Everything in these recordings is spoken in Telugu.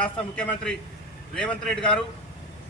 రాష్ట్ర ముఖ్యమంత్రి రేవంత్ రెడ్డి గారు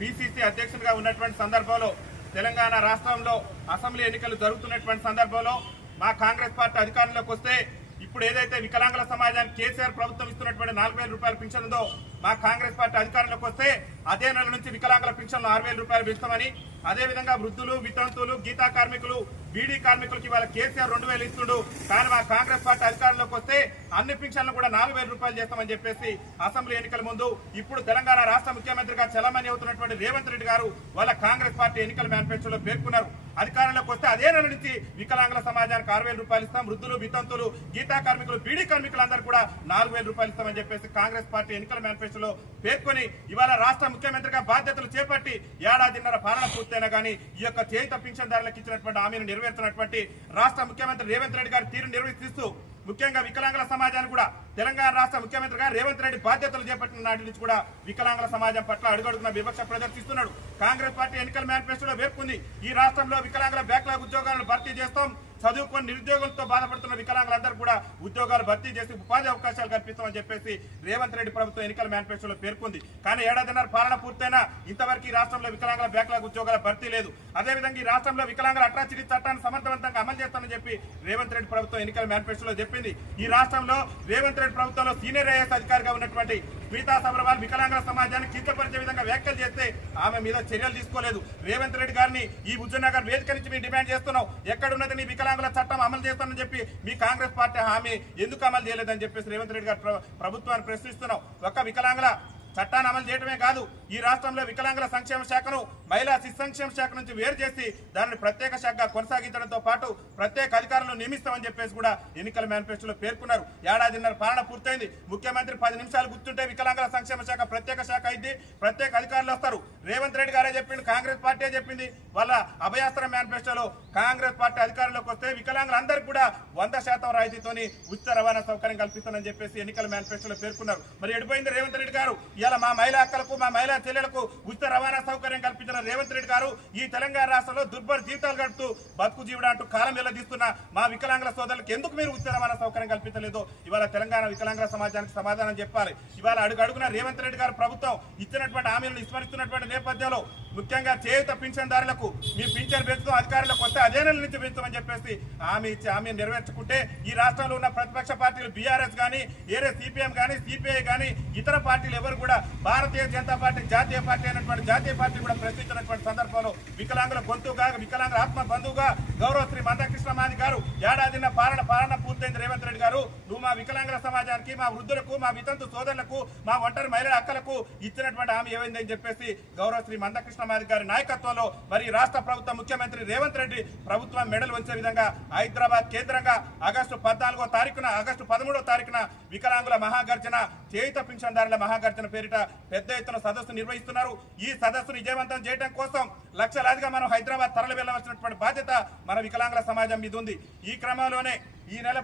పిసిసి అధ్యక్షుడిగా ఉన్నటువంటి సందర్భంలో తెలంగాణ రాష్ట్రంలో అసెంబ్లీ ఎన్నికలు జరుగుతున్నటువంటి సందర్భంలో మా కాంగ్రెస్ పార్టీ అధికారంలోకి వస్తే ఇప్పుడు ఏదైతే వికలాంగుల సమాజానికి కేసీఆర్ ప్రభుత్వం ఇస్తున్నటువంటి 4,000 రూపాయల పింఛన్ ఉందో మా కాంగ్రెస్ పార్టీ అధికారంలోకి వస్తే అదే నెల నుంచి వికలాంగుల పింఛన్లు 6,000 రూపాయలు పెంచుతామని, అదేవిధంగా వృద్ధులు, వితంతువులు, గీతా కార్మికులు, బీడీ కార్మికులకి ఇవాళ కేసీఆర్ 2,000 ఇస్తుండు. కానీ మా కాంగ్రెస్ పార్టీ అధికారంలోకి వస్తే అన్ని పింఛన్లు కూడా 4,000 రూపాయలు చేస్తామని చెప్పేసి అసెంబ్లీ ఎన్నికల ముందు ఇప్పుడు తెలంగాణ రాష్ట్ర ముఖ్యమంత్రిగా చలామణి అవుతున్నటువంటి రేవంత్ రెడ్డి గారు వాళ్ళ కాంగ్రెస్ పార్టీ ఎన్నికల మేనిఫెస్టోలో పేర్కొన్నారు. అధికారంలోకి వస్తే అదే నెల నుంచి వికలాంగుల సమాజానికి 6,000 రూపాయలు ఇస్తాం, వృద్ధులు, వితంతులు, గీతా కార్మికులు, బీడీ కార్మికులందరూ కూడా 4,000 రూపాయలు ఇస్తామని చెప్పేసి కాంగ్రెస్ పార్టీ ఎన్నికల మేనిఫెస్టోలో పేర్కొని ఇవాళ రాష్ట్ర ముఖ్యమంత్రిగా బాధ్యతలు చేపట్టి ఏడాదిన్నర పాలన పూర్తయినా కానీ ఈ యొక్క చేయుత పింఛన్దారులకు ఇచ్చినటువంటి హామీని నెరవేర్చినటువంటి రాష్ట్ర ముఖ్యమంత్రి రేవంత్ రెడ్డి గారి తీరు నిర్వర్తిస్తూ ముఖ్యంగా వికలాంగుల సమాజాన్ని కూడా తెలంగాణ రాష్ట్ర ముఖ్యమంత్రిగా రేవంత్ రెడ్డి బాధ్యతలు చేపట్టిన నాటి నుంచి కూడా వికలాంగుల సమాజం పట్ల అడుగడుగున వివక్ష ప్రదర్శిస్తున్నాడు. కాంగ్రెస్ పార్టీ ఎన్నికల మేనిఫెస్టోలో పేర్కొంది ఈ రాష్ట్రంలో వికలాంగుల బ్యాక్లాగ్ ఉద్యోగాలను భర్తీ చేస్తాం, చదువుకొని నిరుద్యోగులతో బాధపడుతున్న వికలాంగులందరూ కూడా ఉద్యోగాలు భర్తీ చేసి ఉపాధి అవకాశాలు కల్పిస్తామని చెప్పేసి రేవంత్ రెడ్డి ప్రభుత్వం ఎన్నికల మేనిఫెస్టోలో పేర్కొంది. కానీ ఏడాదిన్నర పాలన పూర్తయినా ఇంతవరకు ఈ రాష్ట్రంలో వికలాంగుల బ్యాక్లాగ్ ఉద్యోగాల భర్తీ లేదు. అదేవిధంగా ఈ రాష్ట్రంలో వికలాంగుల అట్రాసిటీ చట్టాన్ని సమర్థవంతంగా అమలు చేస్తామని చెప్పి రేవంత్ రెడ్డి ప్రభుత్వం ఎన్నికల మేనిఫెస్టోలో చెప్పింది. ఈ రాష్ట్రంలో రేవంత్ రెడ్డి ప్రభుత్వంలో సీనియర్ ఐఏఎస్ అధికారిగా ఉన్నటువంటి స్మితా సబర్వాల్ వికలాంగుల సమాజాన్ని కించపరిచే విధంగా వ్యాఖ్యలు చేస్తే ఆమె మీద చర్యలు తీసుకోలేదు. రేవంత్ రెడ్డి గారిని ఈ హుజూర్నగర్ వేదిక నుంచి మేము డిమాండ్ చేస్తున్నాం, ఎక్కడున్నది నీ వికలాంగుల చట్టం అమలు చేస్తానని చెప్పి మీ కాంగ్రెస్ పార్టీ హామీ ఎందుకు అమలు చేయలేదని చెప్పేసి రేవంత్ రెడ్డి గారు ప్రభుత్వాన్ని ప్రశ్నిస్తున్నాం. ఒక్క వికలాంగుల చట్టాన్ని అమలు చేయడమే కాదు, ఈ రాష్ట్రంలో వికలాంగుల సంక్షేమ శాఖను మహిళా శిశు సంక్షేమ శాఖ నుంచి వేరు చేసి దానిని ప్రత్యేక శాఖగా కొనసాగించడంతో పాటు ప్రత్యేక అధికారులను నియమిస్తామని చెప్పేసి కూడా ఎన్నికల మేనిఫెస్టోలో పేర్కొన్నారు. ఏడాదిన్నర పాలన పూర్తయింది. ముఖ్యమంత్రి 10 నిమిషాలు కూర్చుంటే వికలాంగుల సంక్షేమ శాఖ ప్రత్యేక శాఖ అయింది, ప్రత్యేక అధికారులు వస్తారు. రేవంత్ రెడ్డి గారే చెప్పింది, కాంగ్రెస్ పార్టీ చెప్పింది వాళ్ళ అభయాస్త్ర మేనిఫెస్టోలో కాంగ్రెస్ పార్టీ అధికారంలోకి వస్తే వికలాంగులందరికీ కూడా 100% రాయితీతోని ఉచిత రవాణా సౌకర్యం కల్పిస్తానని చెప్పేసి ఎన్నికల మేనిఫెస్టోలో పేర్కొన్నారు. మరి ఎడిపోయింది రేవంత్ రెడ్డి గారు? ఇలా మా మహిళా అక్కలకు, మా మహిళా చెల్లెలకు ఉచిత రవాణా సౌకర్యం కల్పించిన రేవంత్ రెడ్డి గారు ఈ తెలంగాణ రాష్ట్రంలో దుర్భర జీవితాలు గడుపుతూ బతుకు జీవుడు అంటూ కాలం వెళ్లదీస్తున్న మా వికలాంగుల సోదరులకు ఎందుకు మీరు ఉచిత రవాణా సౌకర్యం కల్పించలేదో ఇవాళ తెలంగాణ వికలాంగుల సమాజానికి సమాధానం చెప్పాలి. ఇవాళ అడుగడుగున రేవంత్ రెడ్డి గారు ప్రభుత్వం ఇచ్చినటువంటి హామీలను విస్మరిస్తున్నటువంటి నేపథ్యంలో ముఖ్యంగా చేయుత పింఛన్దారులకు మీ పింఛన్ పెంచుతాం, అధికారులకు వస్తే అదే నెల నుంచి పెంచుతామని చెప్పేసి హామీ ఇచ్చి హామీని నెరవేర్చుకుంటే ఈ రాష్ట్రంలో ఉన్న ప్రతిపక్ష పార్టీలు బీఆర్ఎస్ కానీ, ఏరే సిపిఎం కానీ, సిపిఐ కానీ ఇతర పార్టీలు ఎవరు కూడా భారతీయ జనతా పార్టీ జాతీయ పార్టీ అయినటువంటి జాతీయ పార్టీ కూడా ప్రశ్నించినటువంటి సందర్భంలో వికలాంగుల గొంతుగా, వికలాంగుల ఆత్మ బంధువుగా గౌరవశ్రీ మందకృష్ణ మాది గారు ఏడాదిన్న పాలన పూర్తయింది. రేవంత్ రెడ్డి గారు నువ్వు మా వికలాంగుల సమాజానికి, మా వృద్ధులకు, మా వితంతు సోదరులకు, మా ఒంటరి మహిళల అక్కలకు ఇచ్చినటువంటి హామీ ఏమైందని చెప్పేసి గౌరవశ్రీ మందకృష్ణ మాది గారి నాయకత్వంలో మరి రాష్ట్ర ప్రభుత్వ ముఖ్యమంత్రి రేవంత్ రెడ్డి ప్రభుత్వం మెడల్ వంచే విధంగా హైదరాబాద్ కేంద్రంగా ఆగస్టు 14వ తారీఖున, ఆగస్టు 13వ తారీఖున వికలాంగుల మహాగర్జన, చేయుత పింఛన్దారుల మహాగర్జన పేరిట పెద్ద ఎత్తున సదస్సు నిర్వహిస్తున్నారు. ఈ సదస్సును విజయవంతం చేయడం కోసం లక్షలాదిగా మనం హైదరాబాద్ తరలి వెళ్లవలసినటువంటి బాధ్యత మన వికలాంగుల సమాజం మీద ఉంది. ఈ క్రమంలోనే ఈ నెల